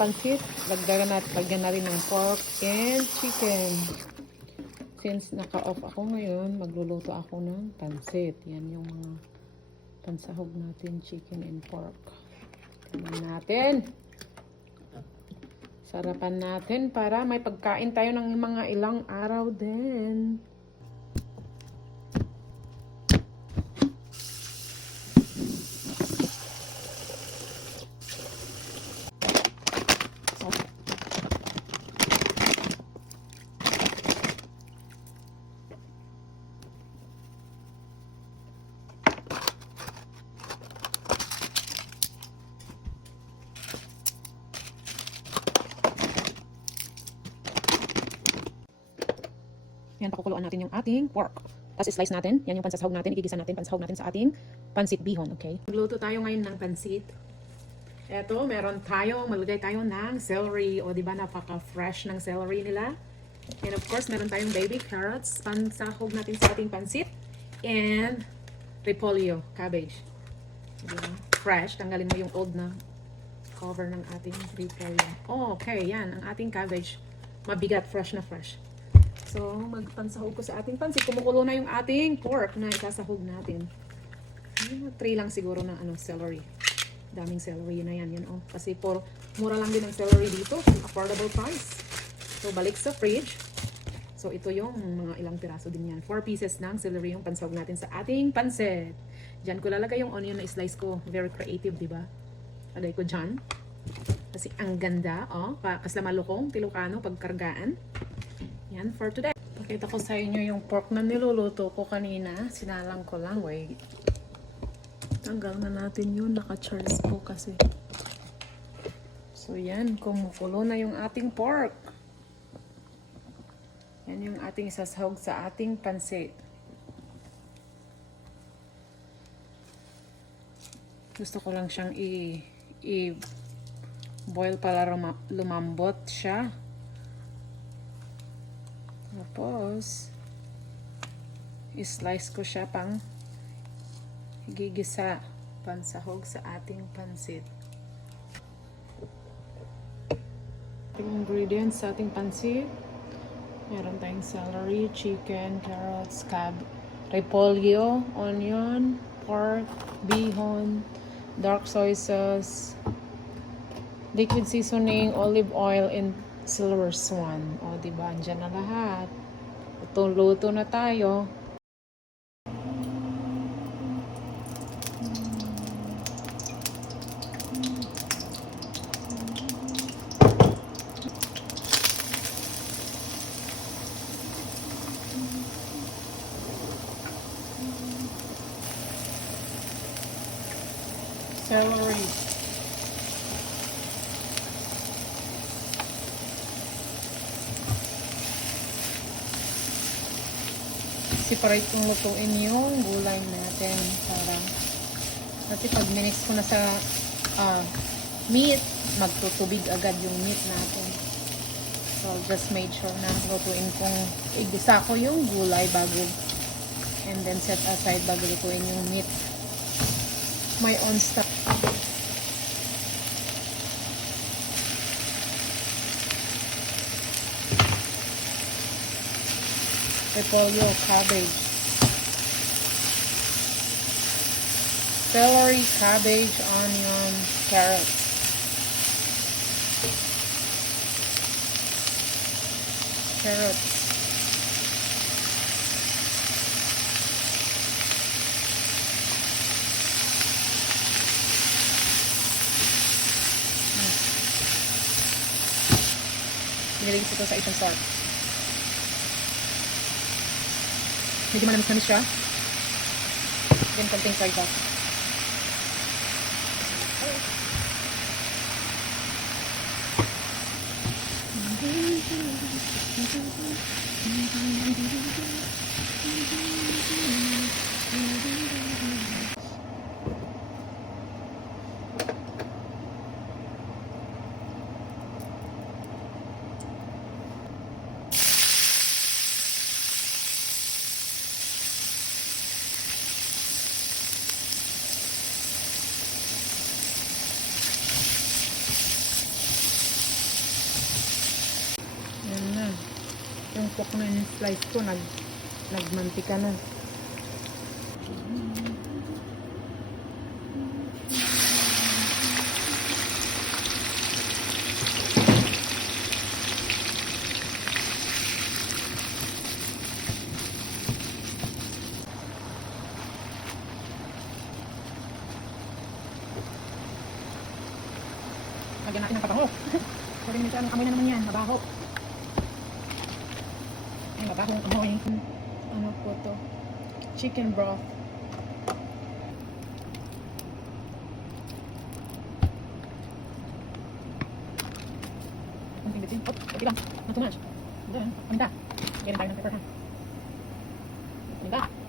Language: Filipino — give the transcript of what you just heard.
pansit. Lagyan natin ng pork and chicken. Since naka-off ako ngayon, magluluto ako ng pansit. Yan yung mga pansahog natin, chicken and pork. Tingnan natin. Sarapan natin para may pagkain tayo ng mga ilang araw din. Yan, pakukuluan natin yung ating pork. Tapos slice natin. Yan yung pansasahog natin. Igigisa natin, pansahog natin sa ating pansit bihon, okay? Magluto tayo ngayon ng pansit. Eto, meron tayo, maglagay tayo ng celery. O, diba, napaka-fresh ng celery nila. And of course, meron tayong baby carrots. Pansahog natin sa ating pansit. And repolyo, cabbage. Diba? Fresh. Tanggalin mo yung old na cover ng ating repolyo. Oh, okay, yan. Ang ating cabbage. Mabigat, fresh na fresh. So, magpansahog ko sa ating pansit. Kumukulo na yung ating pork na ikasahog natin. 3 lang siguro na celery. Daming celery na yan. Oh. Kasi mura lang din ang celery dito. Affordable price. So, balik sa fridge. So, ito yung mga ilang piraso din yan. 4 pieces ng celery yung pansahog natin sa ating pansit. Diyan ko lalagay yung onion na slice ko. Very creative, diba? Lagay ko dyan. Kasi ang ganda. Oh, kasla malukong, tilukano, pagkargaan. Yan for today. Pakita ko sa inyo yung pork na niluluto ko kanina. Sinalang ko lang. Wait. Tanggal na natin yun. Naka-charge ko kasi. So yan. Kumukulo na yung ating pork. Yan yung ating isasahog sa ating pansit. Gusto ko lang siyang i-boil para lumambot siya. Tapos, i-slice ko siya pang gigisa, pansahog sa ating pansit. Yung ingredients sa ating pansit, meron tayong celery, chicken, carrots, repolyo, onion, pork, bihon, dark soy sauce, liquid seasoning, olive oil, and silver swan. O, diba? Andyan na lahat. Luto na tayo. Celery. Separate kong lutuin yung gulay natin para kasi pag minix ko na sa meat, magtutubig agad yung meat natin. So just make sure na lutuin kong igisa ko yung gulay bago and then set aside bago lutuin yung meat. My own stuff. Repolyo, cabbage, celery, cabbage, onion, carrots, Nilagay ko ito sa isang salt. Medyo manamis-namis siya. Then, konting soy sauce. Yung pork na slice ko, nagmantika na. Lagyan natin ng pabango. Sabi nito, anong amoy na naman yan? Mabaho. Ay, mabahong amoy. Ano po to? Chicken broth. Kunting bitin. Oh, okay lang. Not too much. Then, paminta. Lagyan tayo ng pepper, ha? Paminta.